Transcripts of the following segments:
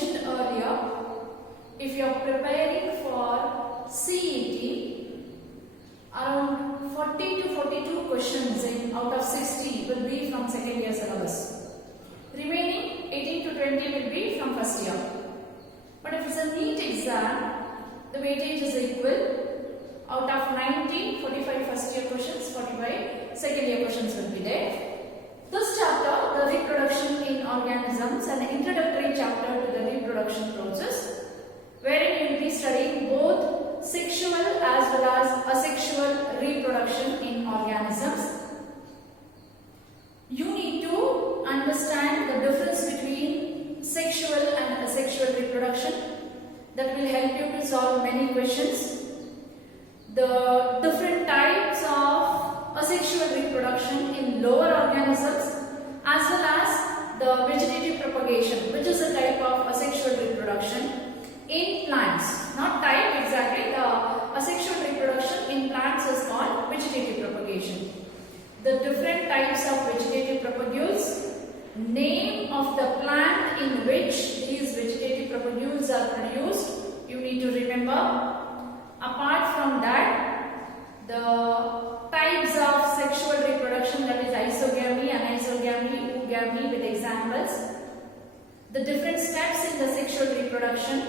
mentioned earlier, if you are preparing for CET, around 40 to 42 questions out of 60 will be from second year syllabus. Remaining 18 to 20 will be from first year. But if it's a NEET exam, the weightage is equal. Out of 90, 45 first year questions, 45 second year questions will be there. This chapter, the reproduction in organisms, an introductory chapter to the reproduction process, wherein you will be studying both sexual as well as asexual reproduction in organisms. You need to understand the difference between sexual and asexual reproduction. That will help you to solve many questions. The different types of asexual reproduction in lower organisms, as well as the vegetative propagation, which is a type of asexual reproduction in plants. Not type exactly, the asexual reproduction in plants is called vegetative propagation. The different types of vegetative propagules, name of the plant in which these vegetative propagules are produced, you need to remember. Apart from that, the types of sexual reproduction, that is isogamy, anisogamy, oogamy with examples. The different steps in the sexual reproduction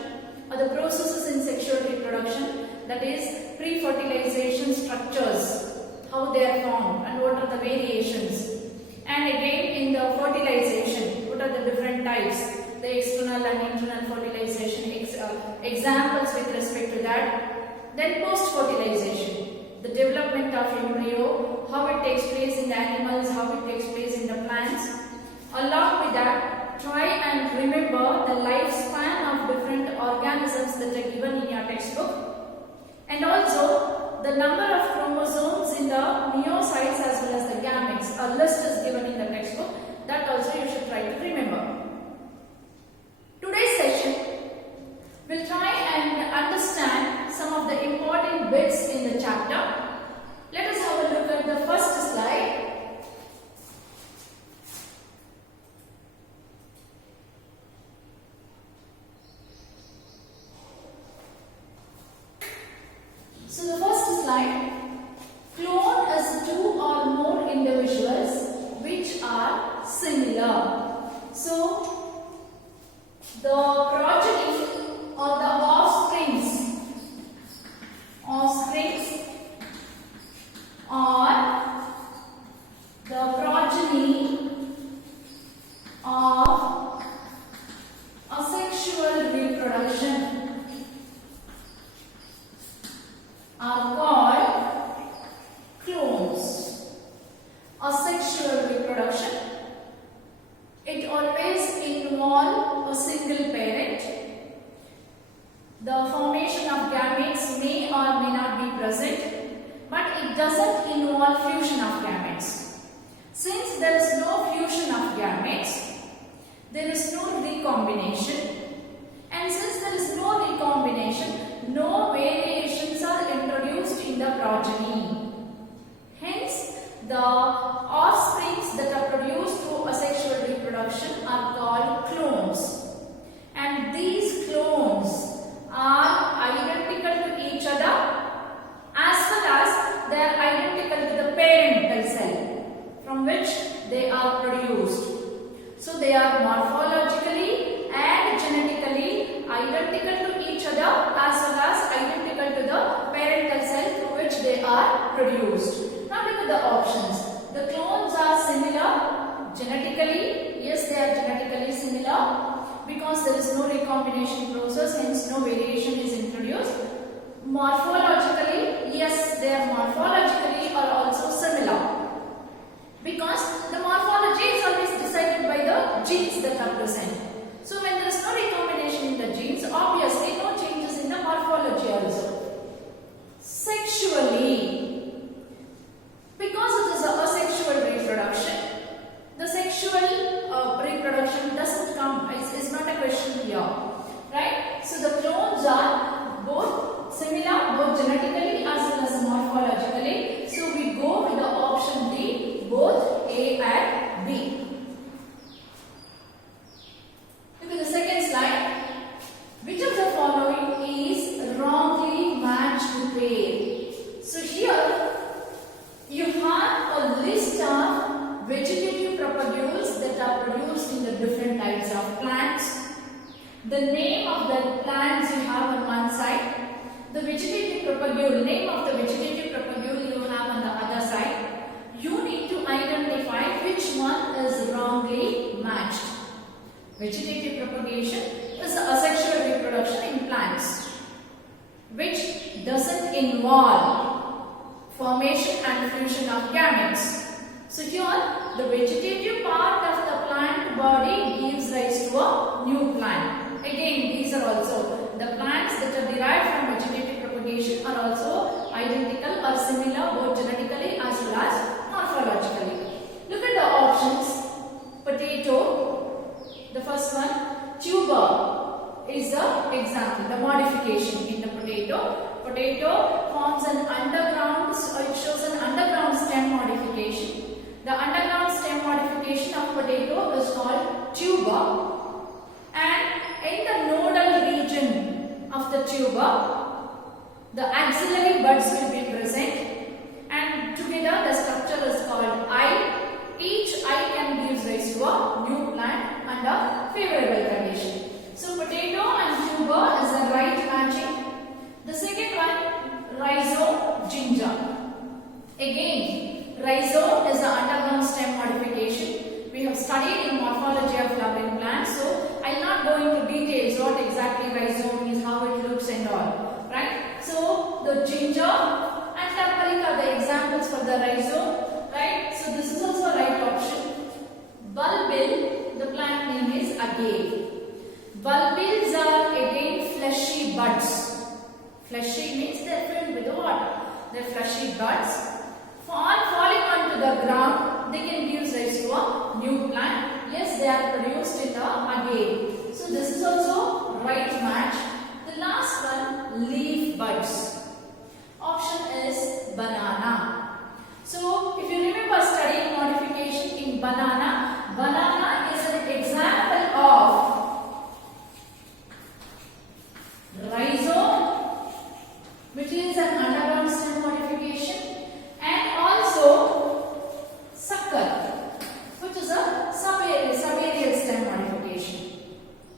or the processes in sexual reproduction, that is pre-fertilization structures, how they are formed and what are the variations. And again in the fertilization, what are the different types, the external and internal fertilization, examples with respect to that. Then post-fertilization, the development of embryo, how it takes place in the animals, how it takes place in the plants. Along with that, try and remember the lifespan of different organisms that are given in your textbook. And also the number of chromosomes in the myocytes as well as the gametes. A list is given in the textbook. That also you should try to remember. Today's session will try and understand some of the important bits in the chapter. Let us have a look at the first slide. So the first slide, clone is two or more individuals which are similar. So the progeny or the offsprings are the progeny of asexual reproduction are called clones. Asexual reproduction, it always involves a single parent. The formation of gametes may or may not be present, but it doesn't involve fusion of gametes. Since there is no fusion of gametes, there is no recombination, and since there is no recombination, no variations are introduced in the progeny. Hence, the offsprings that are produced through asexual reproduction are called clones, and these clones are identical to each other as well as they are identical to the parental cell from which they are produced. So they are morphologically and genetically identical to each other as well as identical to the parental cell through which they are produced. Now look at the options. The clones are similar genetically. Yes, they are genetically similar because there is no recombination process, hence no variation is introduced. Morphologically, yes, they are morphologically are also similar because the morphology is always decided by the genes that are present. So when there is no recombination in the genes, obviously no changes in the morphology also. Sexually, because it is a asexual reproduction, the sexual reproduction doesn't come, is not a question here, right? So the clones are both similar, both genetically as well as morphologically. So we go with the option D, both A and B. Look at the the name of the plants you have on one side, the vegetative propagule, name of the vegetative propagule you have on the other side. You need to identify which one is wrongly matched. Vegetative propagation is asexual reproduction in plants, which doesn't involve formation and fusion of gametes. So here, the vegetative part of the plant body gives rise to a new plant. Again, these are also the plants that are derived from vegetative propagation are also identical or similar both genetically as well as morphologically. Look at the options. Potato, the first one. Tuber is the example, the modification in the potato. Potato forms an underground, it shows an underground stem modification. The underground stem modification of potato is called tuber, and in the nodal region of the tuber, the axillary buds will be present, and together the structure is called eye. Each eye can give rise to a new plant under favorable condition. So potato and tuber is the right matching. The second one, rhizome, ginger. Again, rhizome is the underground stem modification. We have studied in morphology of flowering plants, so I will not go into details what exactly rhizome is, how it looks and all. Right? So the ginger and turmeric are the examples for the rhizome. Right? So this is also a right option. Bulbil, the plant name is agave. Bulbils are again fleshy buds. Fleshy means they are filled with the water. They are fleshy buds. Falling onto the ground, they can give rise to a new plant. Yes, they are produced in the agave. So this is also right match. The last one, leaf buds. Option is banana. So if you remember studying modification in banana, banana is an example of rhizome, which is an underground stem modification, and also sucker, which is a subaerial stem modification.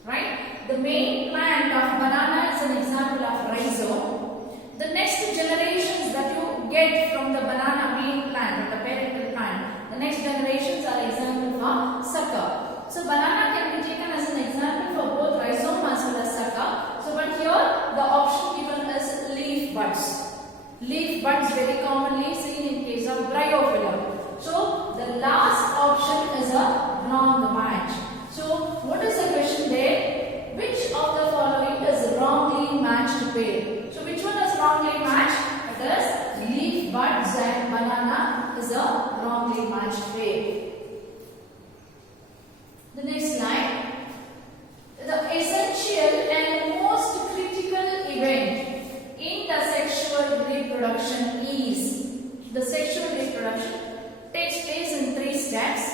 Right? The main plant of banana is an example of rhizome. The next generations that you get from the banana main plant, the parental plant, the next generations are example for sucker. So banana can be taken as an example for both rhizome as well as sucker. So but here the option given is leaf buds. Leaf buds very commonly seen in case of bryophyllum. So the last option is a wrong match. So what is the question there? Which of the following is wrongly matched pair? So which one is wrongly matched? It is leaf buds and banana is a wrongly matched pair. The next slide. The essential and most critical event in the sexual reproduction is, the sexual reproduction takes place in 3 steps.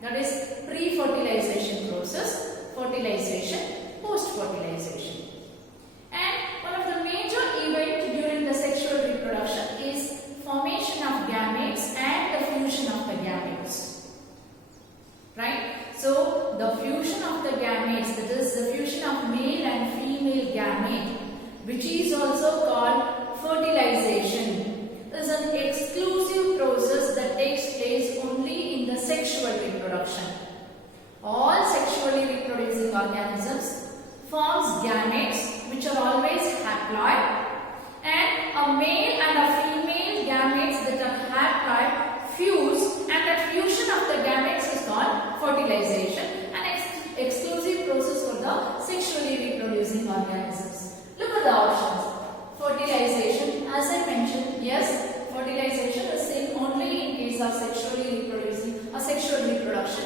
That is pre-fertilization process, fertilization, post-fertilization. And one of the major events during the sexual reproduction is formation of gametes and the fusion of the gametes. Right? So the fusion of the gametes, that is the fusion of male and female gamete, which is also called fertilization, is an exclusive process that takes place only in the sexual reproduction. All sexually reproducing organisms forms gametes which are always haploid, and a male and a female gametes that are haploid fuse, and that fusion of the gametes is called fertilization, an exclusive process for the sexually reproducing organisms. Look at the options. Fertilization, as I mentioned, yes, fertilization is seen only in case of sexually reproducing, sexual reproduction.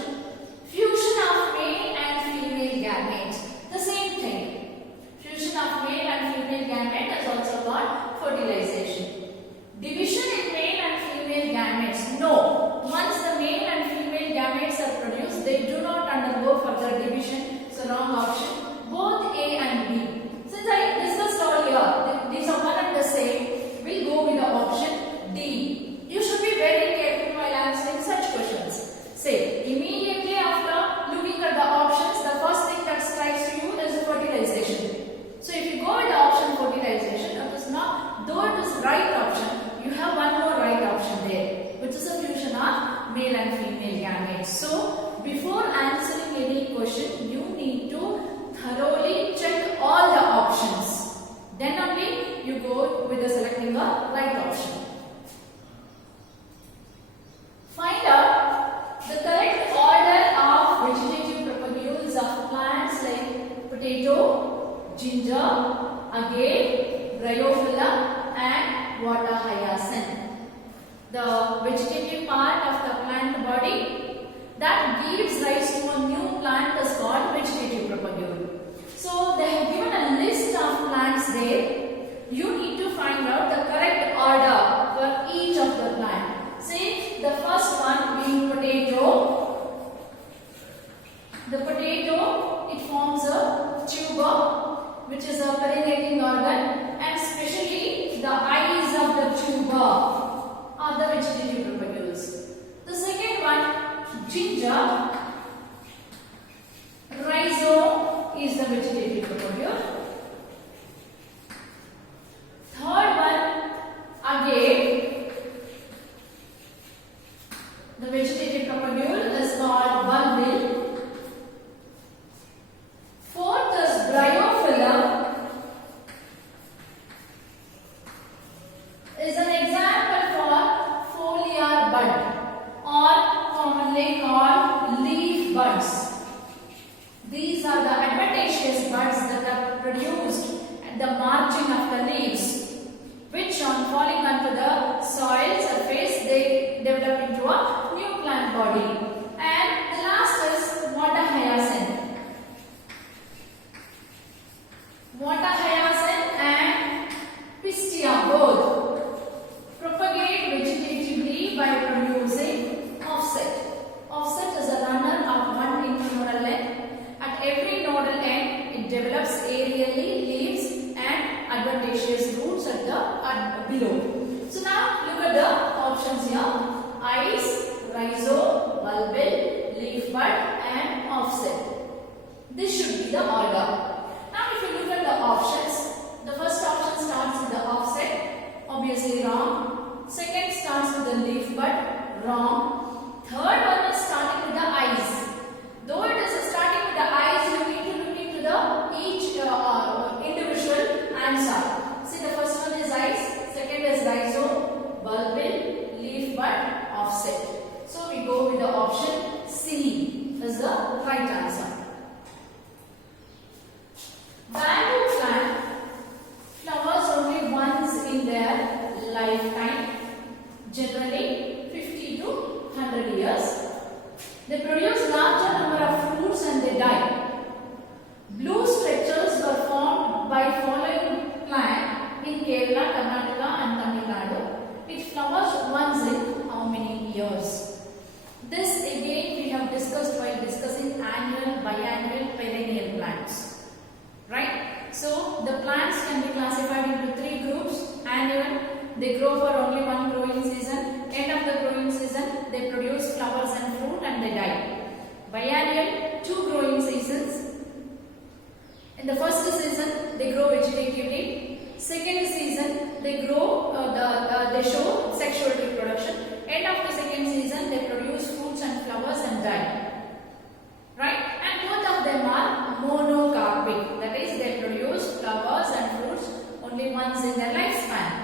Fusion of male and female gamete, the same thing. Fusion of male and female gamete is also called fertilization. Division in male and female gametes, no. Once the male and female gametes are produced, they do not agate, bryophylla and water hyacinth. The vegetative part of the plant body that gives rise to a new plant is called vegetative propagule. So they have given a list of plants there. You need to find out the correct order for each of the plant. See, the first one being potato. The potato, it forms a tuber, which is a pollinating organ, and especially the eyes of the tuber are the vegetative propagules. The second one, ginger. Rhizome is the vegetative propagule. Third one, agate. The vegetative propagule is called bulbil. Fourth is bryophylla. Is an example for foliar bud or commonly called leaf buds. These are the adventitious buds that are produced at the margin of the leaves, which on falling onto the soil surface they develop into a new plant body. And the last is water hyacinth. Water hyacinth and pistia both propagate vegetatively by producing offset. Offset is a runner of one internodal length. At every nodal end, it develops aerially leaves and adventitious roots at the below. So now look at the options here: eyes, rhizome, bulbil, leaf bud, and offset. This should be the order. Now, if you look at the options, the first option starts with the offset, obviously wrong. Second starts with the leaf bud, wrong. Third one is starting with the eyes. Though it is starting with the eyes, you need to look into the each individual answer. See, the first one is eyes, second is rhizome, bulbil, leaf bud, offset. So we go with the option C as the right answer. Bamboo plant flowers only once in their lifetime, generally 50 to 100 years. They produce larger number of fruits and they die. Blue structures were formed by following plant in Kerala, Karnataka and Tamil Nadu. It flowers once in how many years? This again we have discussed while discussing annual, biannual, perennial plants. Right? So the plants can be classified into three groups. Annual, they grow for only one growing season. End of the growing season, they produce flowers and fruit and they die. Biannual, two growing seasons. In the first season, they grow vegetatively. Second season, they grow, they show sexual reproduction. End of the second season, they produce fruits and flowers and die. Right? And both of them are monocarpic. That is, they produce flowers and fruits only once in their lifespan.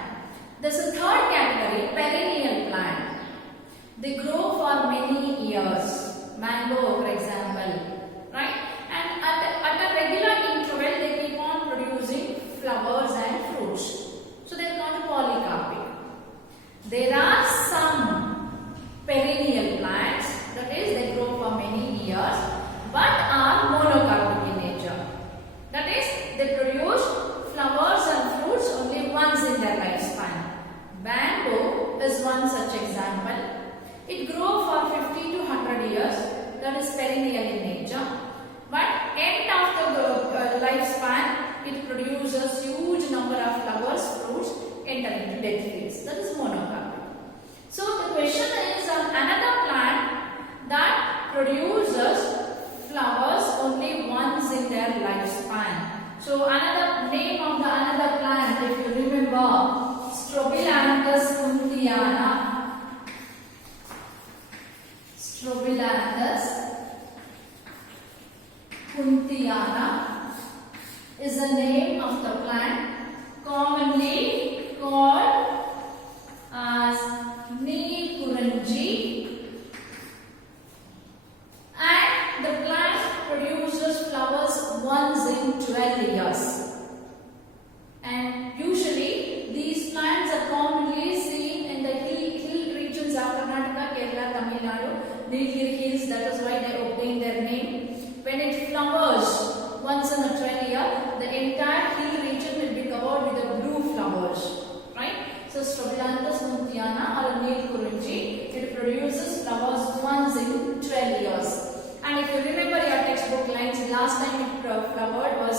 There's a third category, perennial plant. They grow for many years. Mango, for example. Right? And at a regular interval, they keep on producing flowers and fruits. So they are called polycarpic. There are some perennial plants, that is, they grow for many years, but are monocarpic in nature. That is, they produce flowers and fruits only once in their lifespan. Bamboo is one such example. It grows for 50 to 100 years, that is perennial in nature. But end of the lifespan, it produces huge number of flowers, fruits, enter into death phase. That is monocarpic. So the question is another plant that produces flowers only once in their lifespan. So another name of the another plant, if you remember, Strobilanthes kuntiana. Strobilanthes kuntiana is the name of the plant, commonly called as Neekuranji, and the plant produces flowers once in 12 years. Nadu, Nilgiri Hills, that is why they obtained their name. When it flowers once in a 12 year, the entire hill region will be covered with the blue flowers, right? So Strobilanthes munthiana or Nilkurunchi, it produces flowers once in 12 years. And if you remember your textbook lines, last time it flowered was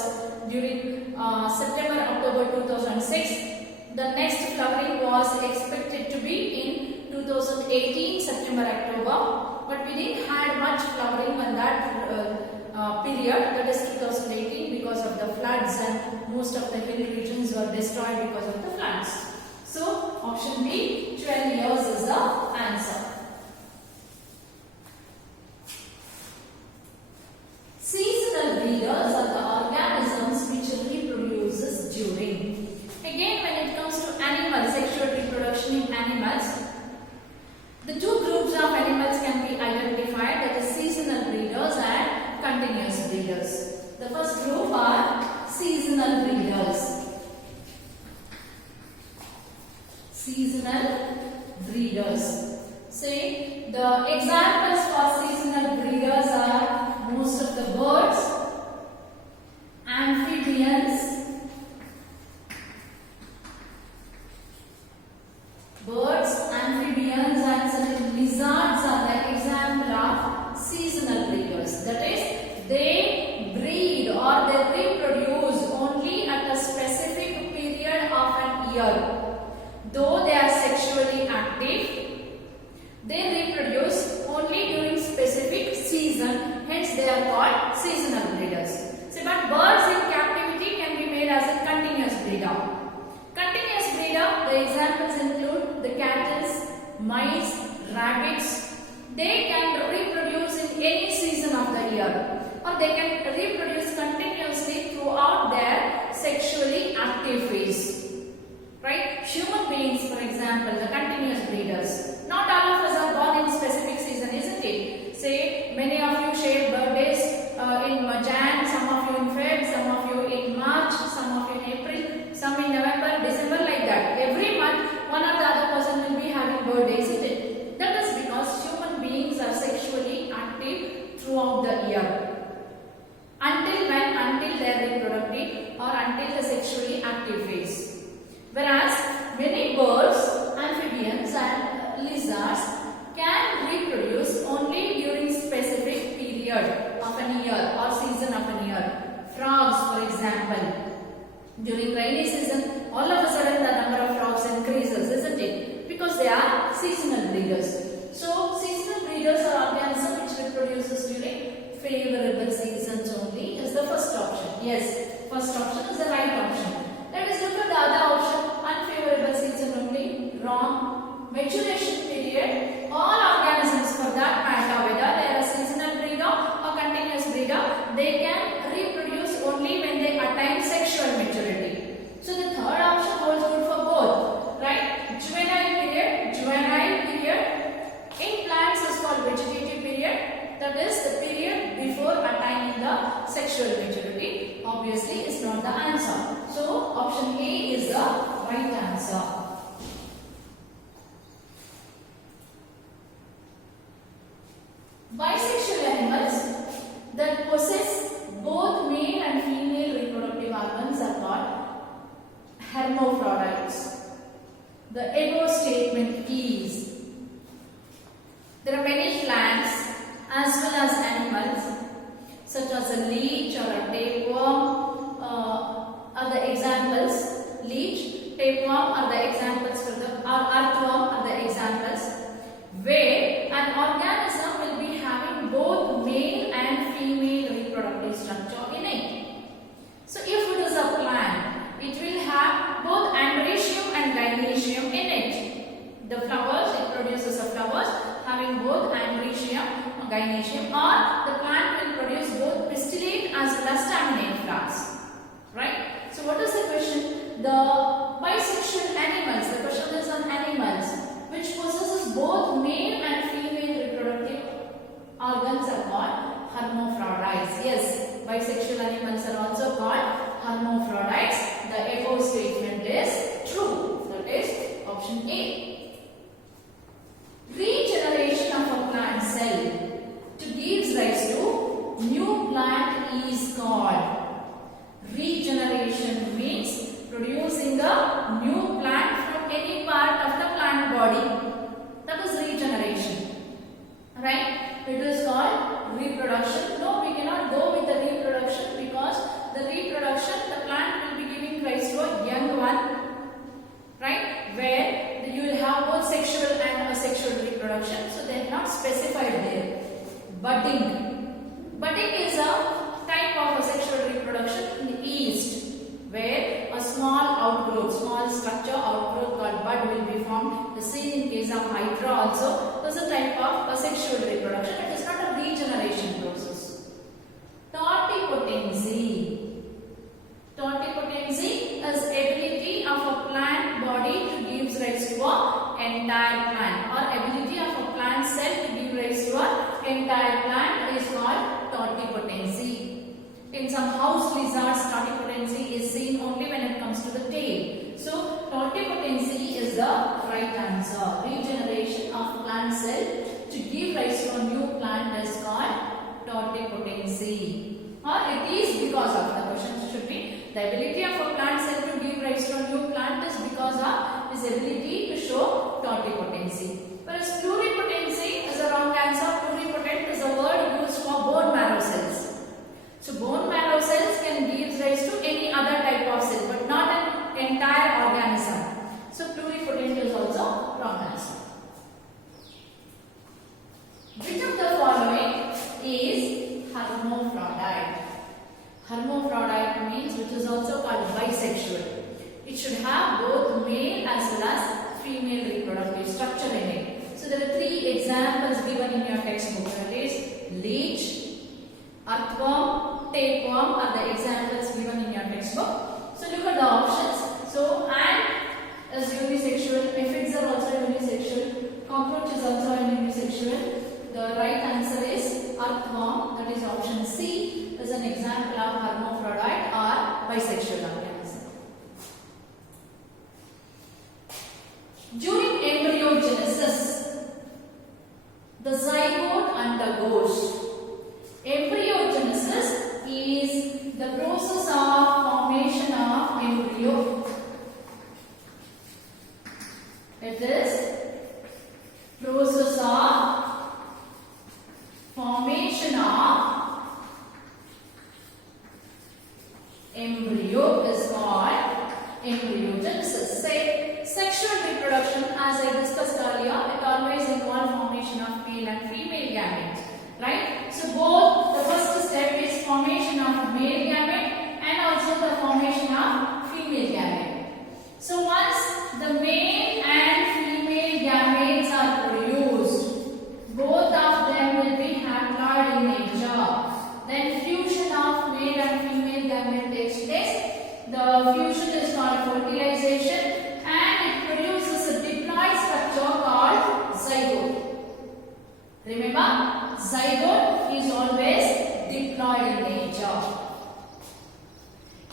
during September-October 2006. The next flowering was expected to be in 2018 September-October, but we didn't have much flowering on that period, that is 2018, because of the floods and most of the hill regions were destroyed because of the floods. So option B, 12 years is the answer. Seasonal breeders are the organisms which reproduces during. Again, when it comes to animals, sexual reproduction in animals, the two groups of animals can be identified, that is seasonal breeders and continuous breeders. The first group are seasonal breeders. Seasonal breeders. Say the examples for seasonal breeders are most of the birds, amphibians, and certain lizards are the example of seasonal breeders. That is, they breed or they reproduce only at a specific period of an year. Though they are sexually active, they reproduce only during specific season, hence they are called seasonal breeders. See, but birds in captivity can be made as a continuous breeder. Continuous breeder, the examples include the cattle, mice, rabbits. They can reproduce in any season of the year, or they can reproduce continuously throughout their sexually active phase. Right? Human beings, for example, the continuous breeders. Not all of us are born in specific season, isn't it? Say, many of you share birthdays in Jan, some of you in Feb, some of you in March, some of you in April, some in November, December, like that. Every month, one or the other person will be having birthday, isn't it? That is because human beings are sexually active throughout the year. Until when? Until they are reproductive or until the sexually active phase. Whereas many birds, amphibians and lizards can reproduce only during specific period of an year or season of an year. Frogs, for example, during rainy season, all of a sudden the number of frogs increases, isn't it? Because they are seasonal breeders. So seasonal breeders are organisms which reproduces during favorable seasons only is the first option. Yes, first option is the right option. Let us look at the other option, unfavorable season only. Wrong. Maturation period, all organisms for that matter, whether they are a seasonal breeder or continuous breeder, they can reproduce only when they attain sexual maturity. So the third option holds good for both, right? Juvenile period in plants is called vegetative period, that is the period before attaining the sexual maturity. Obviously is not the answer. So option A is the right answer. Bisexual animals that possess both male and female reproductive organs are called hermaphrodites. The above statement is, there are many plants as well as animals such as a leech or a tapeworm are the examples. Leech, tapeworm are the examples for the, or earthworm are the examples, where an organism will be having both male and female reproductive structure in it. So if it is a plant, it will have both androecium and gynoecium in it. The flowers, it produces the flowers having both androecium or gynoecium, or the plant will produce both pistillate as well as staminate flowers. Right? So what is the question? The bisexual animals, the question is on animals, which possesses both male and female reproductive organs are called hermaphrodites. Yes, bisexual animals are also called hermaphrodites. The above statement is true. That is option A. Regeneration of a plant small structure outgrowth called bud will be formed. The same in case of hydra also. This is a type of asexual reproduction. It is not a regeneration process. Totipotency. Totipotency is ability of a plant body to give rise to an entire plant, or ability of a plant cell to give rise to an entire plant is called totipotency. In some house lizards, totipotency is seen only when it comes to the tail. So, totipotency is the right answer. Regeneration of plant cell to give rise to a new plant is called totipotency. Or it is because of, the question should be, the ability of a plant cell to give rise to a new plant is because of its ability to show totipotency. Whereas pluripotency is a wrong answer. Pluripotent is a word used for bone marrow cells. So bone marrow cells can give rise to any other type of cell, but not an entire organism. So pluripotent is also wrong answer. Which of the following is hermaphrodite? Hermaphrodite means which is also called bisexual. It should have both male as well as female reproductive structure in it. So there are three examples given in your textbook. That is leech, earthworm, tapeworm are the examples given in your textbook. So look at the options. So ant is unisexual, aphids are also unisexual, cockroach is also unisexual. The right answer is earthworm, that is option C, is an example of hermaphrodite or bisexual organism. During embryogenesis, the zygote undergoes. Embryogenesis is the process of formation of embryo. It is process of formation of embryo is called embryogenesis. Say, sexual reproduction, as I discussed earlier, it always involves formation of male and female gametes, right? So both the first step is formation of male gamete and also the formation of female gamete. So once the male and female gametes are produced, both of them will be haploid in nature. Then fusion of male and female gamete takes place. The fusion is called fertilization and it produces a diploid structure called zygote. Remember, zygote is always diploid in nature.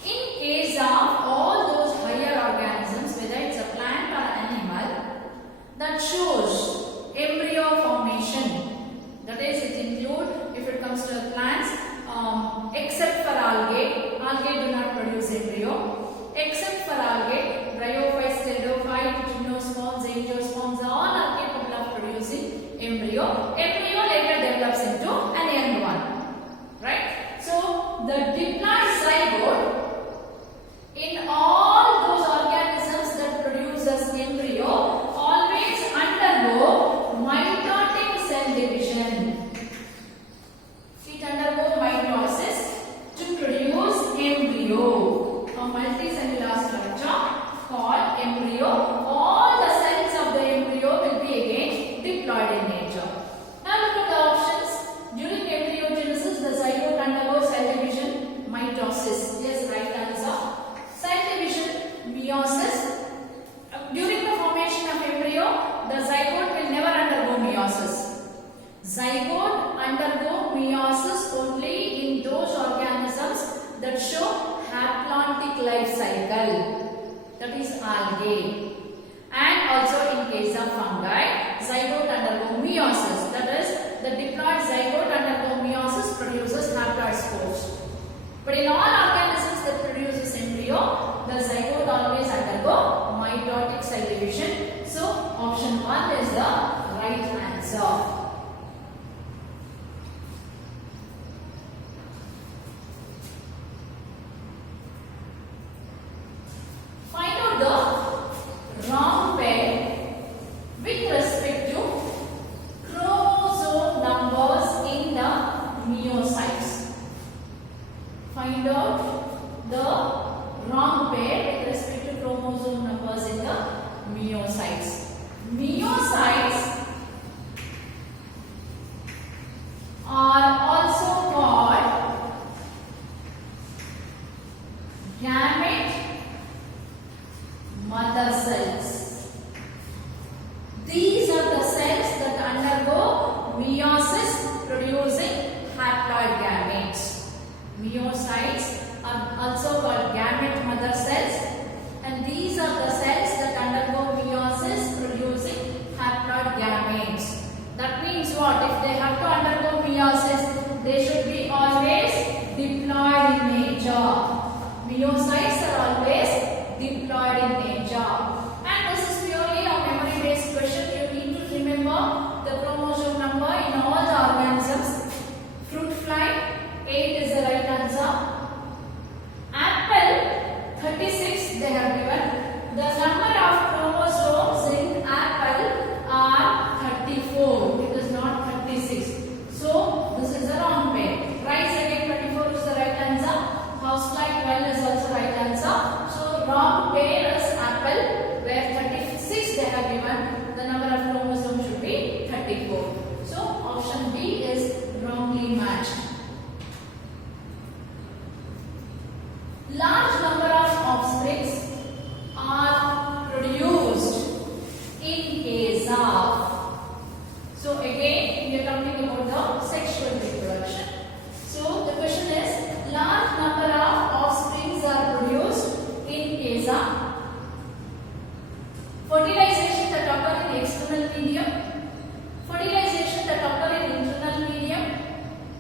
In case of all those higher organisms, whether it's a plant or animal, that shows embryo formation. That is, it includes, if it comes to plants, except for algae. Algae do not produce embryo. Except for algae, bryophytes, pteridophytes, gymnosperms, angiosperms, all are capable of producing embryo. Embryo later develops into an young one. Right? So, the diploid zygote in all those organisms that produces embryo always undergo mitotic cell division. It undergo mitosis to produce embryo, a multicellular structure called embryo. All the cells of the embryo will be again diploid in nature. Now look at the options. During embryogenesis, the zygote undergoes cell division, mitosis. Yes, right answer. Cell division, meiosis. During the formation of embryo, the zygote will never undergo meiosis. Zygote undergo meiosis only in those organisms that show haplontic life cycle, that is algae. And also in case of fungi, zygote undergo meiosis, that is, the diploid zygote undergo meiosis produces haploid spores. But in all organisms that produces embryo, the zygote always undergo mitotic cell division. So option 1 is the right answer. Wrong pair with respect to chromosome numbers in the meiocytes. Find out the wrong pair with respect to chromosome number Meiocytes are also called gamete mother cells, and these are the cells that undergo meiosis producing haploid gametes. That means what? If they have to undergo meiosis, they should be always diploid in nature. Meiocytes are always diploid in nature. And this is purely a memory based question. You need to remember the chromosome number in all the organisms. Fruit fly, 8 is the right answer. Apple, 36 they have given. The number of chromosomes in apple are 34. It is not 36. So this is the wrong pair. Rice again 24 is the right answer. Housefly 12 is also right answer. So wrong pair is apple, where 36 they have given. The number of chromosomes should be 34. So option B is wrongly matched. Large number of offsprings are produced in case of. So again we are talking about the sexual reproduction. So the question is, large number of offsprings are produced in case of fertilization that occur in the external medium, fertilization that occur in internal medium,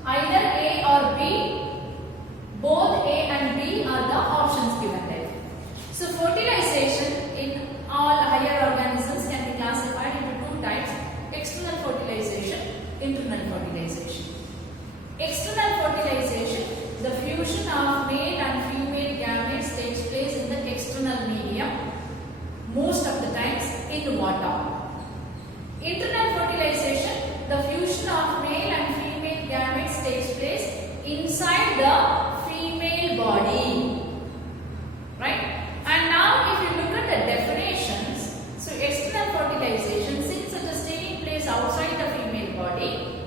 either A or B. Both A and B are the options given there. So fertilization in all higher organisms can be classified into two types: external fertilization, internal fertilization. External fertilization, the fusion of male and female gametes takes place in the external medium, most of the times in water. Internal fertilization, the fusion of male and female gametes takes place inside the female body, right? And now if you look at the definitions, so external fertilization, since it is taking place outside the female body,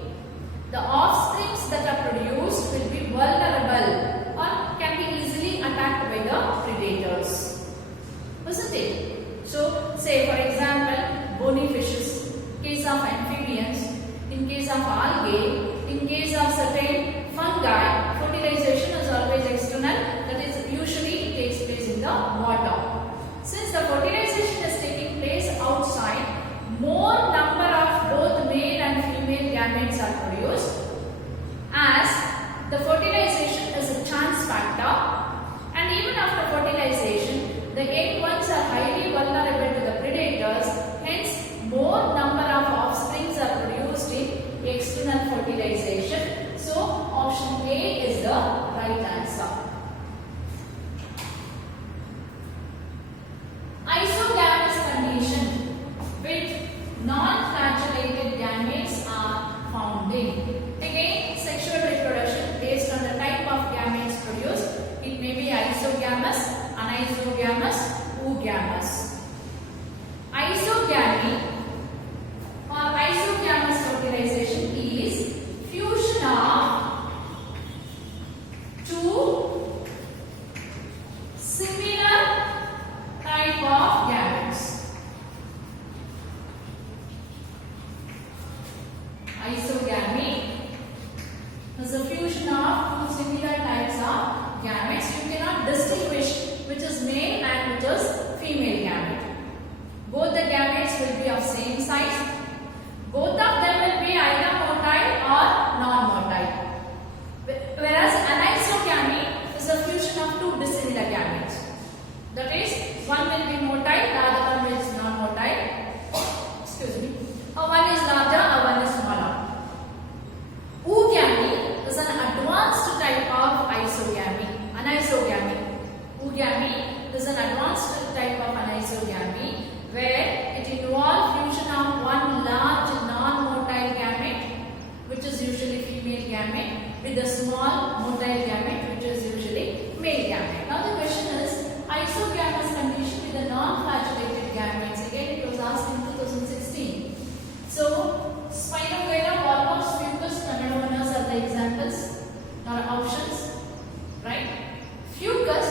the offsprings that are produced will be vulnerable or can be easily attacked by the predators, isn't it? So say for example bony fishes, case of amphibians, in case of algae, in case of certain fungi, fertilization is always external, that is usually it takes place in the water. Since the fertilization is taking place outside, more number of both male and female gametes are produced, as the fertilization is a chance factor, and even after fertilization the egg ones are highly vulnerable to the predators, hence more number of offsprings are produced in external fertilization. So option A is the right answer. Isogamous condition with non-flagellated gametes are found in. Again, sexual reproduction based on the type of gametes produced. It may be isogamous, anisogamous, oogamous. Isogamy or isogamous fertilization is fusion of two similar type of gametes. Isogamy is a fusion of two similar types of gametes. You cannot distinguish which is male and which is female gamete. Both the gametes will be of same size. Both of them will be either motile or non-motile. Whereas anisogamy is a fusion of two dissimilar gametes. That is, one will be motile, the other one is non-motile. Excuse me. One is larger, one is smaller. Oogamy is an advanced type of isogamy, anisogamy. Oogamy is an advanced type of anisogamy where it involves fusion of one large non-motile gamete, which is usually female gamete, with a small motile gamete, which is usually male gamete. Now the question is isogamous condition with the non-flagellated gametes. Again, it was asked in 2016. So Spinogarum, Walmar's, Fucus, Chlamydomonas are the examples or options, right? Fucus,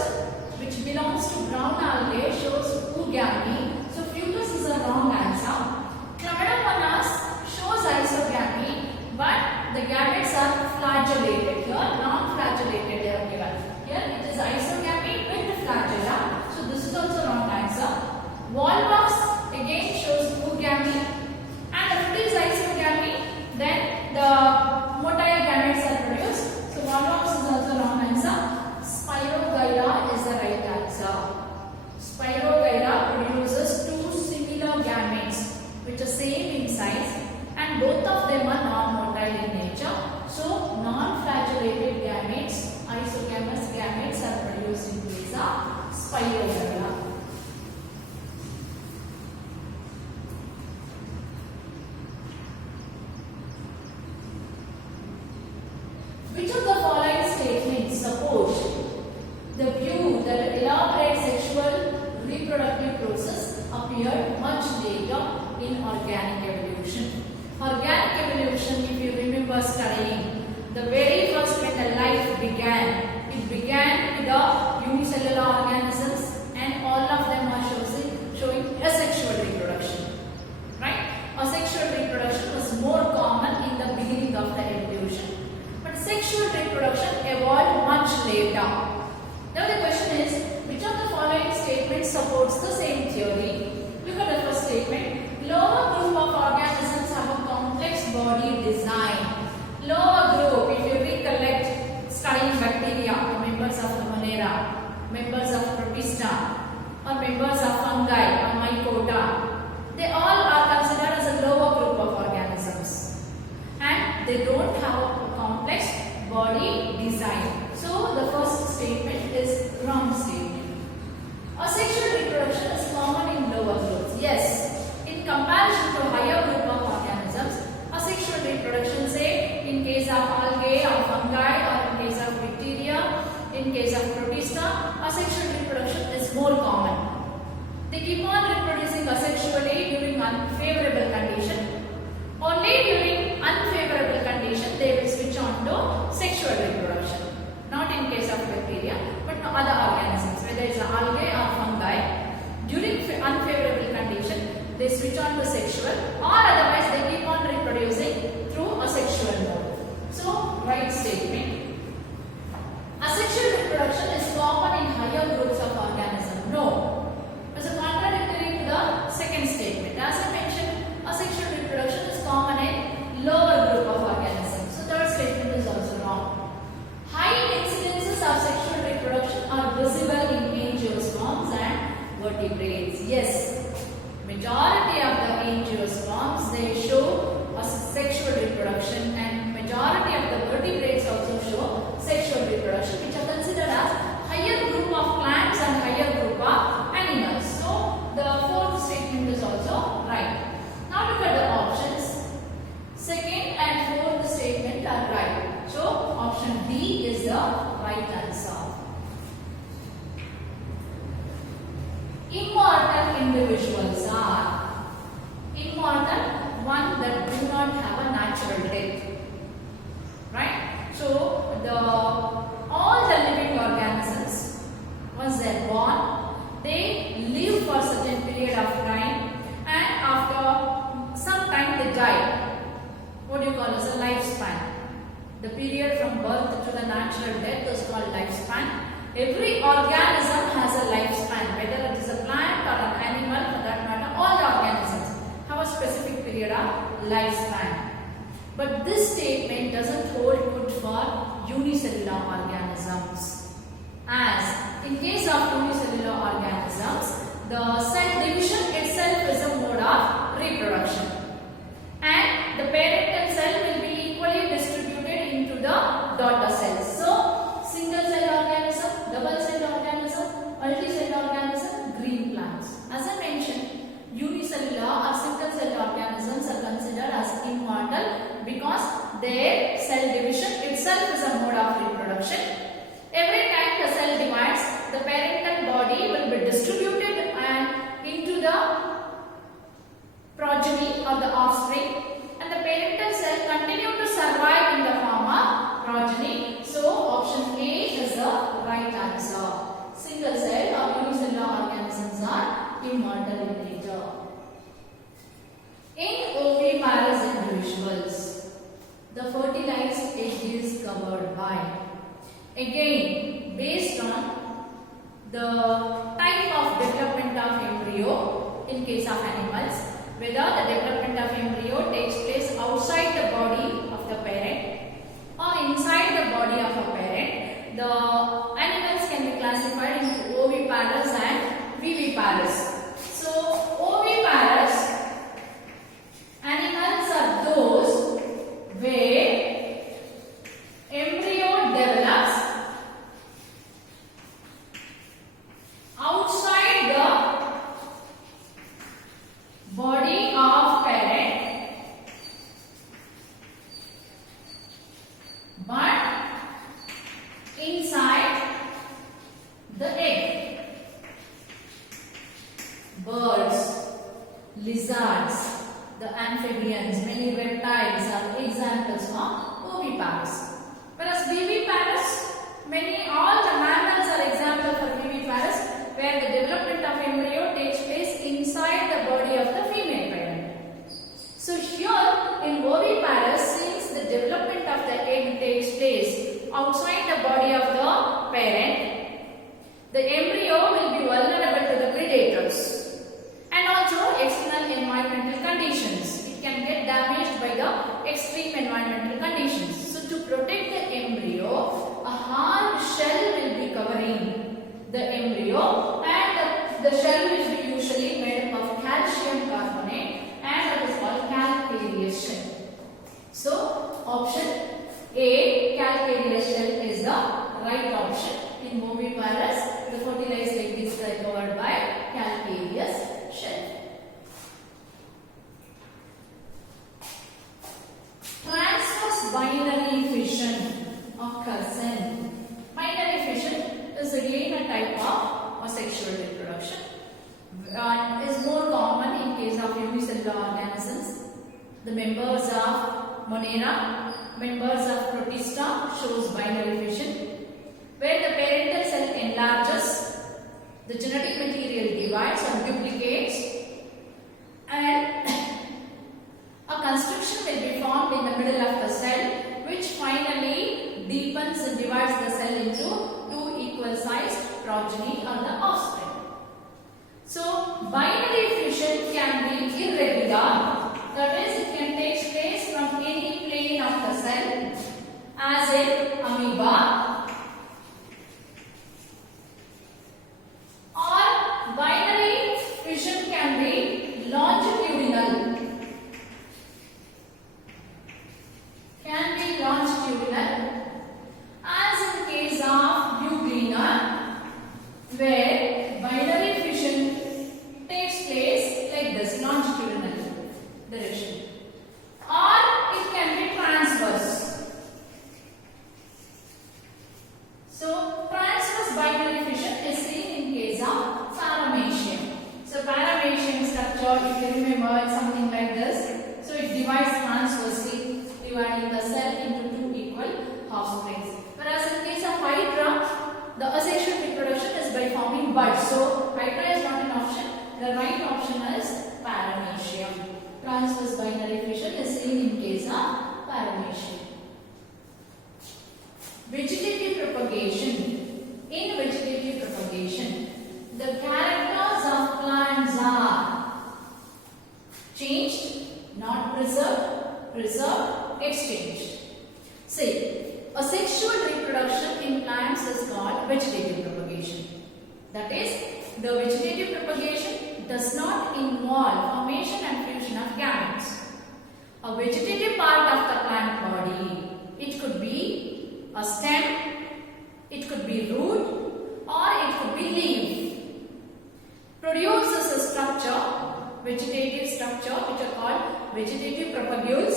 which belongs to brown algae, shows oogamy. So Fucus is a wrong answer. Chlamydomonas shows isogamy, but the gametes are flagellated here, non-flagellated. bacteria. Now the question is, which of the following statements supports the same theory? Look at the first statement. Lower group of organisms have a complex body design. Lower group, if you recollect studying bacteria, members of the Monera, members of Protista, or members of fungi or mycota, they all are considered as a lower group of organisms, and they don't have a complex body design. So the first statement is wrong statement. Asexual reproduction is common in lower groups. Yes, in comparison to higher group of organisms, asexual reproduction, say in case of algae or fungi, or in case of bacteria, in case of Protista, asexual reproduction is more common. They keep on reproducing asexually during unfavorable condition. Only during unfavorable condition they will switch on to sexual reproduction. Not in case of bacteria, but no other organisms, whether it's algae or fungi. During unfavorable condition, they switch on to sexual, or otherwise they keep on reproducing through asexual mode. So, right statement. Asexual reproduction is common in higher groups of organisms. No. It's a contradictory to the second statement. As I mentioned, asexual reproduction is common in lower group of organisms. So, third statement is also wrong. High incidences of sexual reproduction are visible in angiosperms and vertebrates. Yes, majority of the angiosperms, they show a sexual reproduction, and majority of the vertebrates also show sexual reproduction, which are considered as higher group of plants and higher group of animals. So the fourth statement is also right. Now look at the options. Second and fourth statement are right. So option B is the right answer. Immortal individuals are immortal, one that do not have a natural death. Right? So all the living organisms, once they are born, they live for a certain period of time, and after some time they die. What do you call as a lifespan? The period from birth to the natural death is called lifespan. Every organism has a lifespan, whether it is a plant or an animal, for that matter, all the organisms have a specific period of lifespan. But this statement doesn't hold good for unicellular organisms. As in case of unicellular organisms, the cell division itself is a mode of reproduction, and the parental cell will be equally distributed into the daughter cells. So, single cell organism, double cell organism, multi-cell organism, green plants. As I mentioned, unicellular or single cell organisms are considered as immortal because their cell division itself is a mode of reproduction. Every time the cell divides, the parental body will be distributed and into the progeny or the offspring, and the parental cell continue to survive in the form of progeny. So option A is the right answer. Single cell or unicellular organisms are immortal in nature. In oviparous individuals, the fertilized egg is covered by, again based on the type of development of embryo in case of animals, whether the development of embryo takes place outside the body of the parent or inside the body of a parent. The animals can be classified into oviparous and viviparous. So oviparous animals are those where embryo develops outside the body of parent, but inside the egg. Birds, lizards, the amphibians, many reptiles are examples of oviparous. Whereas viviparous, all the mammals are examples for viviparous, where the development of embryo takes place inside the body of the female parent. So here in oviparous, since the development of the egg takes place outside the body of the parent, option. In Oviparous, the fertilized egg is covered by calcareous shell. Transverse binary fission occurs in. Binary fission is again a type of asexual reproduction and is more common in case of unicellular organisms. The members of Monera, members of Protista shows binary fission, where the parental cell enlarges, the genetic material divides or duplicates, and a constriction will be formed in the middle of the cell, which finally deepens and divides the cell into two equal sized progeny or the offspring. So, binary fission can be irregular, that is, it can take place from any plane of the cell, as in amoeba, or binary fission can be longitudinal. As in case of Euglena, where binary fission takes place like this, longitudinal direction, or it can be transverse. So, transverse binary fission is seen in case of Paramecium. So, Paramecium structure, if you remember, it's something like this. So, it divides transversely, dividing the cell into two equal offsprings. Whereas in case of Hydra, the asexual reproduction is by forming buds. So, Hydra is not an option. The right option is Paramecium. Transverse binary fission is seen in case of Paramecium. Vegetative propagation. In vegetative propagation, the characters of plants are changed, not preserved, preserved, exchanged. Say, asexual reproduction in plants is called vegetative propagation. That is, the vegetative propagation does not involve formation and fusion of gametes. A vegetative part of the plant body, it could be a stem, it could be root, or it could be leaf, produces a structure, vegetative structure, which are called vegetative propagules.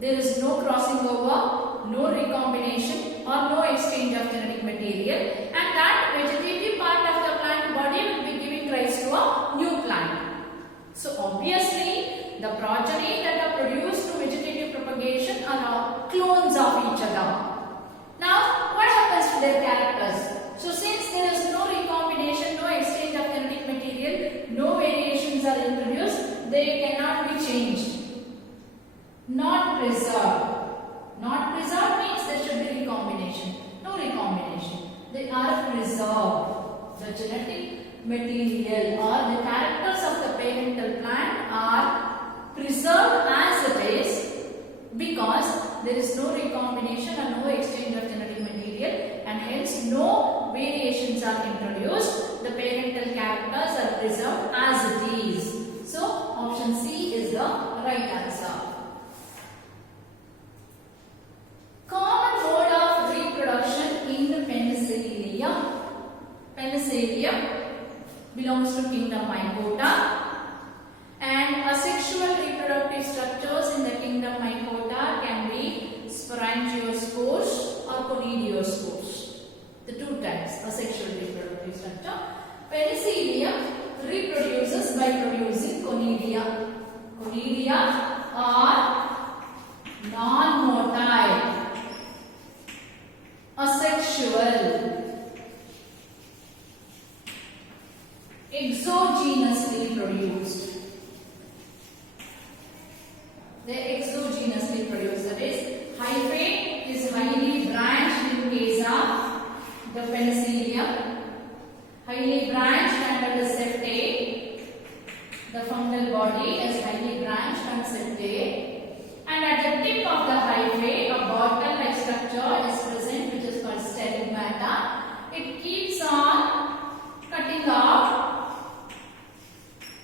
There is no crossing over, no recombination, or no exchange of genetic material, and that vegetative part of the plant body will be giving rise to a new plant. So obviously, the progeny that are produced through vegetative propagation are clones of each other. Now, what happens to their characters? So since there is no recombination, no exchange of genetic material, no variations are introduced, they cannot be changed. Not preserved. Not preserved means there should be recombination. No recombination. They are preserved. The genetic material or the characters of the parental plant are preserved as it is because there is no recombination and no exchange of genetic material, and hence no variations are introduced. The parental characters are preserved as it is. So option C is the right answer. Common mode of reproduction in Penicillium. Penicillium belongs to kingdom Mycota, and asexual reproductive structures in the kingdom Mycota can be sporangiospores or conidiospores. The two types, asexual reproductive structure. Penicillium reproduces by producing conidia. Conidia are non-motile, asexual, exogenously produced. They exogenously produced. That is, hyphae is highly branched in case of the Penicillium. Highly branched under the septate. The fungal body is highly branched and septate. And at the tip of the hyphae, a bottle-like structure is present, which is called stigmata. It keeps on cutting out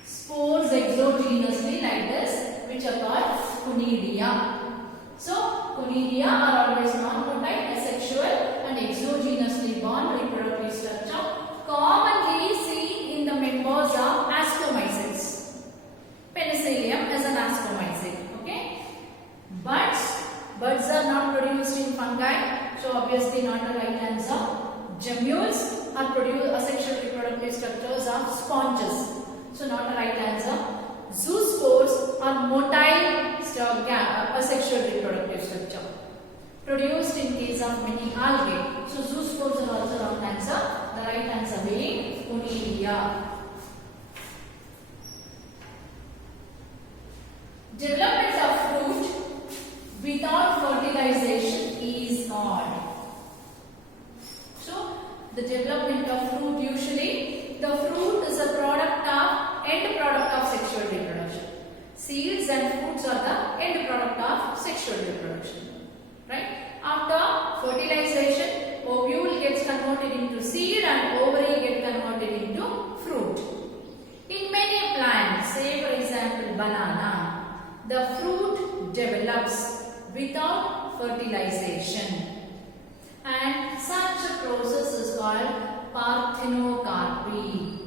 spores exogenously like this, which are called conidia. So, conidia are always non-motile, asexual, and exogenously answer. Gemmules are produce asexual reproductive structures of sponges. So not a right answer. Zoospores are motile asexual reproductive structure produced in case of many algae. So zoospores are also wrong answer. The right answer being Unilia. Development of fruit without fertilization is called. So the development of fruit, usually the fruit is a end product of sexual reproduction. Seeds and fruits are the end product of sexual reproduction. Right? After fertilization, ovule gets converted into seed and ovary gets converted into fruit. In many plants, say for example banana, the fruit develops without fertilization. And such a process is called parthenocarpy.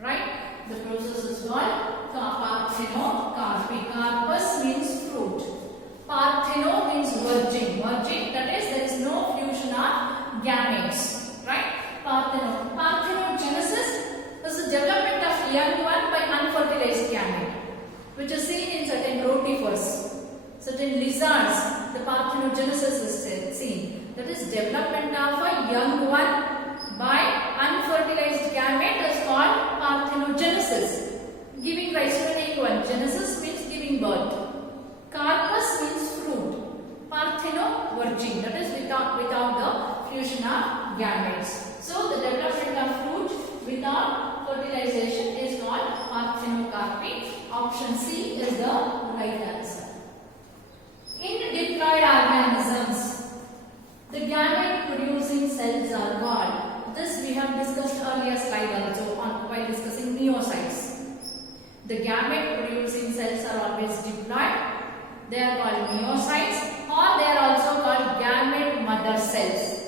Right? The process is called parthenocarpy. Carpus means fruit. Partheno means virgin. Virgin, that is, there is no fusion of gametes. Right? Parthenogenesis is the development of young one by unfertilized gamete, which is seen in certain rotifers. Certain lizards, the parthenogenesis is seen. That is, development of a young one by unfertilized gamete is called parthenogenesis, giving rise to an egg one. Genesis means giving birth. Carpus means fruit. Partheno, virgin, that is without the fusion of gametes. So the development of fruit without fertilization is called parthenocarpy. Option C is the right answer. In diploid organisms, the gamete producing cells are called. This we have discussed earlier slide also while discussing meiocytes. The gamete producing cells are always diploid. They are called meiocytes, or they are also called gamete mother cells.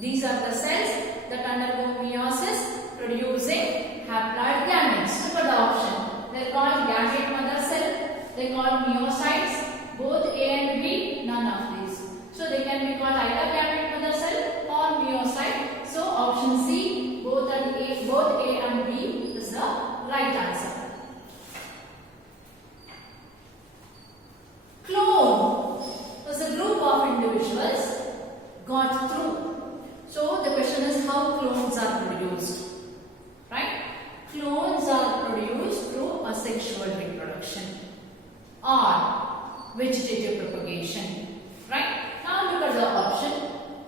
These are the cells that undergo meiosis producing haploid gametes. Look at the option. They are called gamete mother cell. They are called meiocytes. Both A and B, none of these. So they can be called either gamete mother cell or meiocyte. So option C, both A and B is the right answer. Clone is a group of individuals got through. So the question is how clones are produced. Right? Clones are produced through asexual reproduction or vegetative propagation. Right? Now look at the option.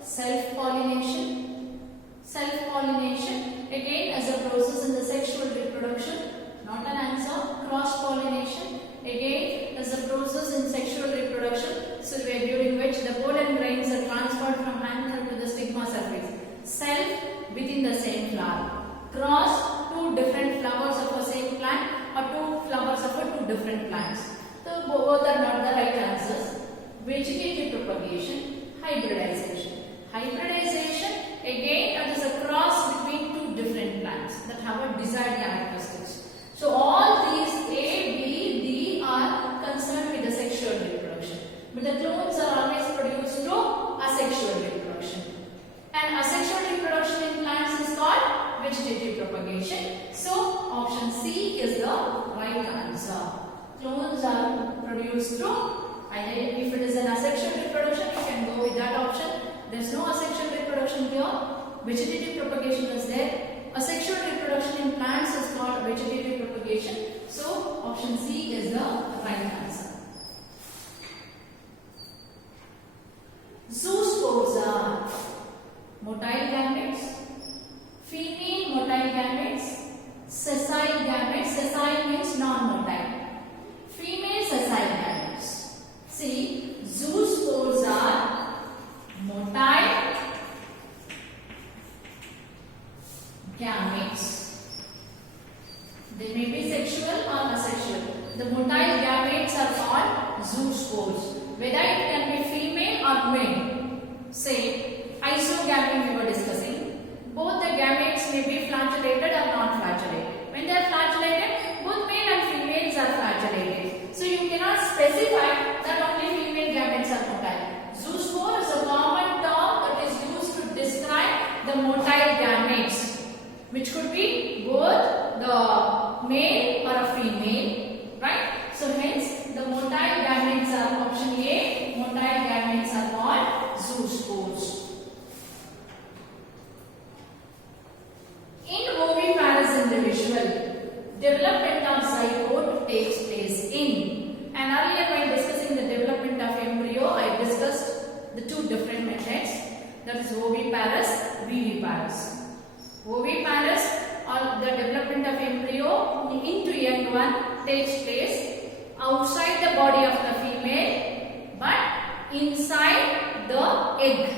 Self-pollination. Self-pollination again as a process in the sexual reproduction. Not an answer. Cross-pollination again as a process in sexual reproduction. So during which the pollen grains are transferred from anther to the stigma surface. Self within the same flower. Cross, two different flowers of the same plant or two flowers of two different plants. So both are not the right answers. Vegetative propagation, hybridization. Hybridization again it is a cross between two different plants that have a desired characteristics. So all these A, B, D are concerned with the sexual reproduction. But the clones are always produced through asexual reproduction. And asexual reproduction in plants is called vegetative propagation. So option C is the right answer. Clones are produced through, if it is an asexual reproduction, you can go with that option. There is no asexual reproduction here. Vegetative propagation is there. Asexual reproduction in plants is called vegetative propagation. So option C is the right answer. Zoospores are motile gametes, female motile gametes, sessile gametes. Sessile means non-motile. Female sessile gametes. See, zoospores are motile gametes. They may be sexual or asexual. The motile gametes are called zoospores. Whether it can be female or male. Say, isogamy we were discussing. Both the gametes may be flagellated or non-flagellated. When they are flagellated, both male and females are flagellated. So you cannot specify that only female gametes are motile. Zoospore is a common term that is used to describe the motile gametes, which could be both the male or a female, right? So hence the motile gametes are option A. Motile gametes are called zoospores. In oviparous individual, development of zygote takes place in. And earlier when discussing the development of embryo, I discussed the two different methods, that is oviparous, viviparous. Oviparous, or the development of embryo into young one takes place outside the body of the female but inside the egg.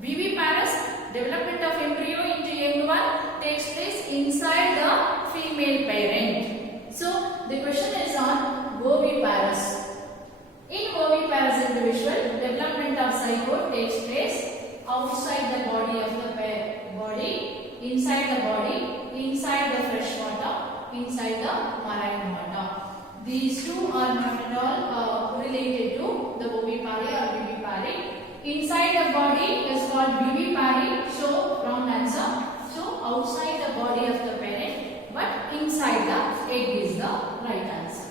Viviparous, development of embryo into young one takes place inside the female parent. So the question is on oviparous. In oviparous individual, development of zygote takes place outside the body of the body, inside the body, inside the fresh water, inside the marine water. These two are not at all related to the ovipary or vivipary. Inside the body is called vivipary, so wrong answer. So outside the body of the parent, but inside the egg is the right answer.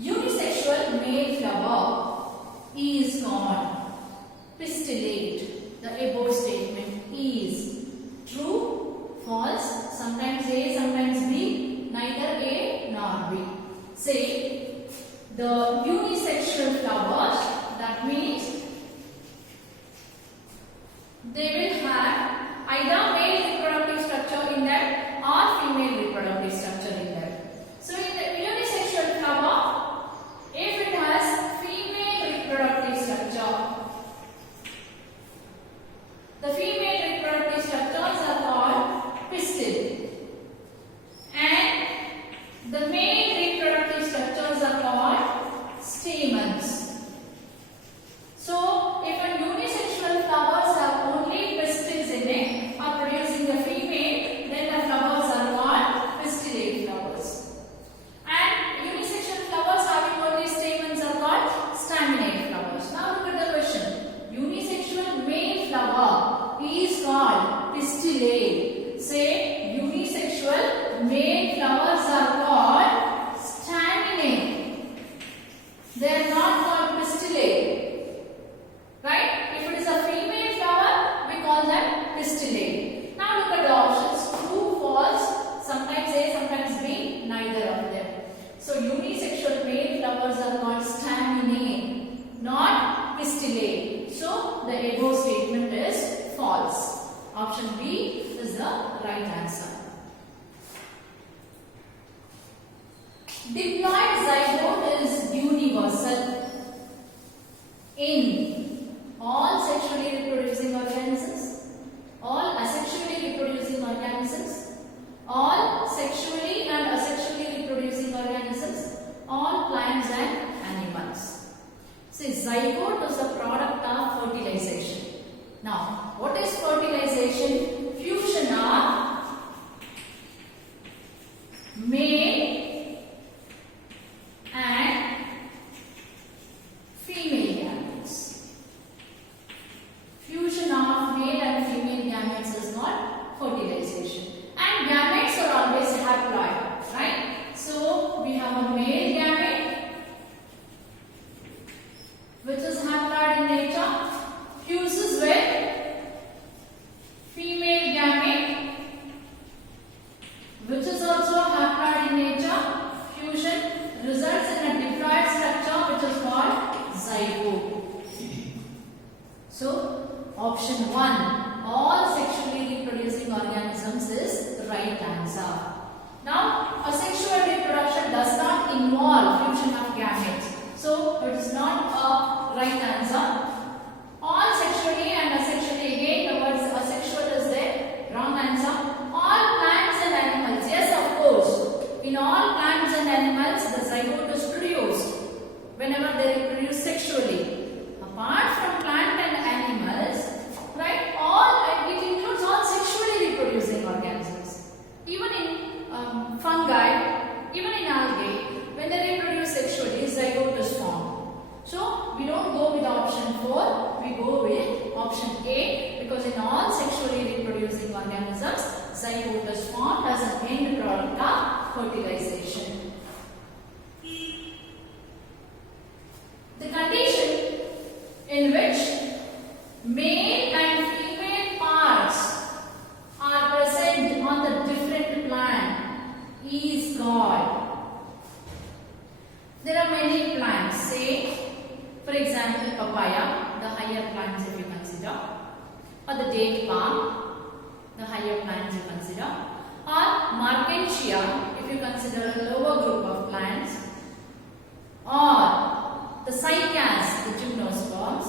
Unisexual male flower is called pistillate. The above statement is true, false, sometimes A, sometimes B, neither A nor B. Say the unisexual flowers, that means they will have either male reproductive structure in them or female reproductive structure in them. So in the unisexual flower, if it has female reproductive structure, the female reproductive structures are called pistil and the male reproductive structures are called stamens. So if a unisexual flowers have only pistils in it or producing the female, then the flowers are called pistillate flowers. And unisexual flowers having only stamens are called staminate flowers. Now look at the question. Unisexual male flower is called pistillate. Say unisexual male flowers are called staminate. They are not called pistillate. Right? If it is a female flower, we call them pistillate. Now look at the options. True, false, sometimes A, sometimes B, neither of them. So unisexual male flowers are called staminate, not pistillate. So the above statement is false. Option B is the right answer. Diploid zygote is universal in all sexually reproducing organisms, all asexually reproducing organisms, all sexually and asexually reproducing organisms, all plants and animals. See, zygote is a product of fertilization. Now, what is fertilization? Fusion of male and female gametes. Fusion of male and female gametes is not fertilization. And gametes are always haploid, right? So we have a male gamete which is haploid in nature, fuses with female gamete which is also haploid in nature. Fusion results in a diploid structure which is called zygote. So option 1, all sexually reproducing organisms is the right answer. Now asexual reproduction does not involve fusion of gametes, so it is not a right answer. All sexually and asexually, again the word asexual is there, wrong answer. All plants and animals, yes of course, in all plants and animals the zygote is produced whenever they reproduce sexually. Apart from plant and animals, right, it includes all sexually reproducing organisms. Even in fungi, even in algae, when they reproduce sexually, zygote is formed. So we don't go with option 4, organisms, zygote is formed as an end product of fertilization. The condition in which male and female parts are present on the different plant is called. There are many plants, say for example papaya, the higher plants if you consider, or the date palm, the higher plants you consider, or Markensia if you consider a lower group of plants, or the cycads, the gymnosperms.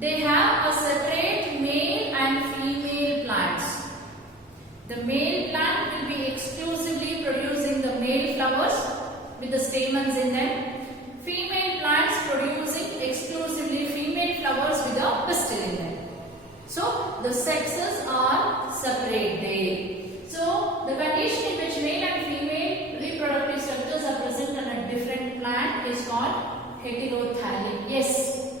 They have a separate male and female plants. The male plant will be exclusively producing the male flowers with the stamens in them. Female plants producing exclusively female flowers with a pistil in them. So the sexes are separate there. So the condition in which male and female reproductive structures are present on a different plant is called heterothallic. Yes,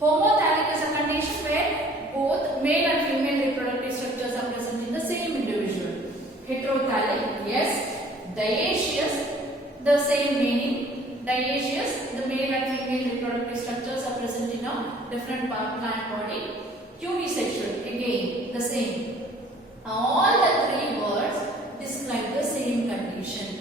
homothallic is a condition where both male and female reproductive structures are present in the same individual. Heterothallic, yes. Dioecious, the same meaning. Dioecious, the male and female reproductive structures are present in a different plant body. Unisexual, again the same. All the three words describe the same condition.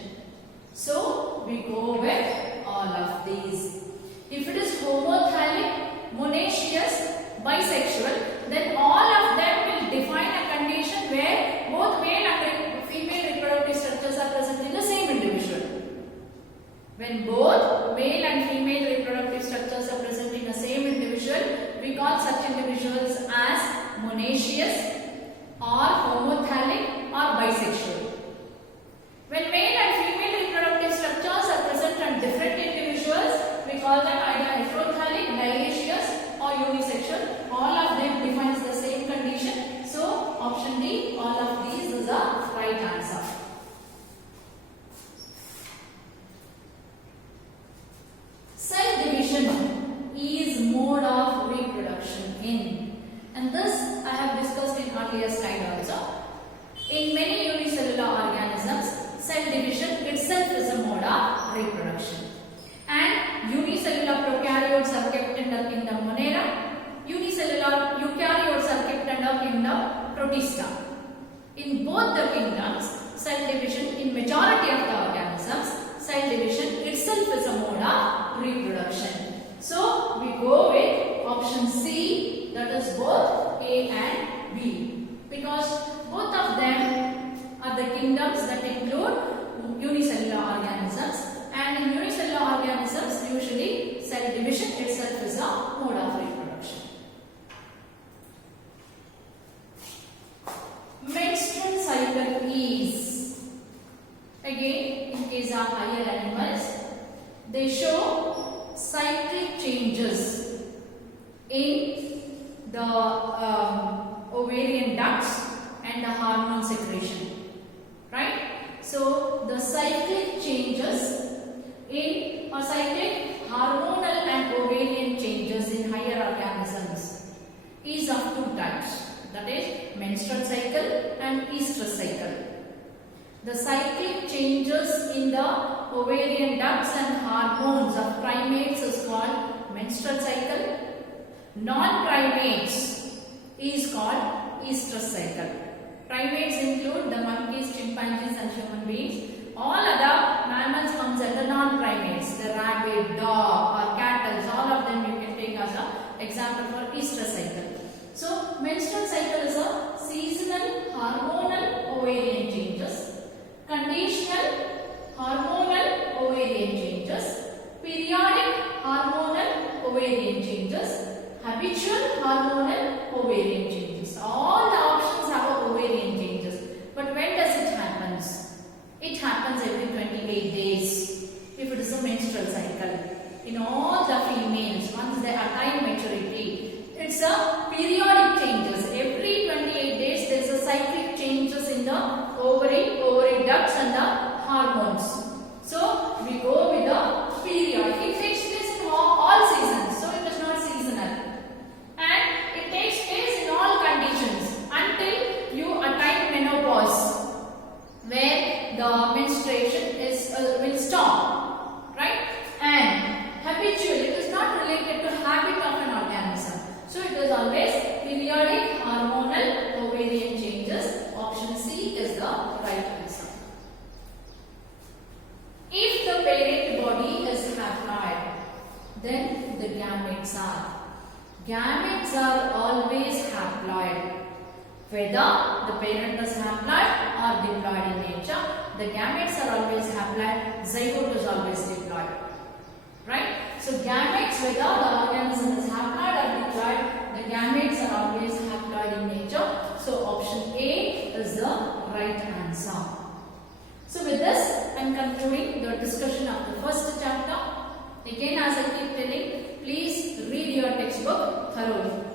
So we go with all of these. If it is homothallic, monoecious, bisexual, then all of them will define a condition where both male and female reproductive structures are present in the same individual. When both male and female reproductive structures are present in the same individual, we call such individuals as monoecious or homothallic or bisexual. When male and female reproductive structures are present on different individuals, we call them either heterothallic, dioecious or unisexual. All of them defines the same condition. So option D, all of these is the right answer. Cell division is mode of reproduction in, and this I have discussed in earlier slide also. In many unicellular organisms, cell division itself is a mode of reproduction. And unicellular prokaryotes are kept under kingdom Monera. Unicellular eukaryotes are kept under kingdom Protista. In both the kingdoms, cell division, in majority of the organisms, cell division itself is a mode of reproduction. So we go with option C, that is both A and B, because both of them are the kingdoms that include unicellular organisms, and in unicellular organisms usually cell division itself is a mode of reproduction. Menstrual cycle is, again in case of higher animals, they show cyclic changes in the ovarian ducts and the hormone secretion, right? So the cyclic changes in, or cyclic hormonal and ovarian changes in higher organisms is of two types, that is menstrual cycle and estrous cycle. The cyclic changes in the ovarian ducts and hormones of primates is called menstrual cycle. Non-primates is called estrous cycle. Primates include the monkeys, chimpanzees and human beings. All other mammals comes under non-primates. The rabbit, dog or cattle, all of them you can take as an example for estrous cycle. So menstrual cycle is a seasonal hormonal ovarian changes, conditional hormonal ovarian changes, periodic hormonal ovarian changes, habitual hormonal ovarian changes. All the options have ovarian changes. But when does it happen? It happens every 28 days if it is a menstrual cycle. In all the females, once they attain maturity, it's a Whether the parent is haploid or diploid in nature, the gametes are always haploid, zygote is always diploid. Right? So gametes, whether the organism is haploid or diploid, the gametes are always haploid in nature. So option A is the right answer. So with this, I am concluding the discussion of the first chapter. Again, as I keep telling, please read your textbook thoroughly.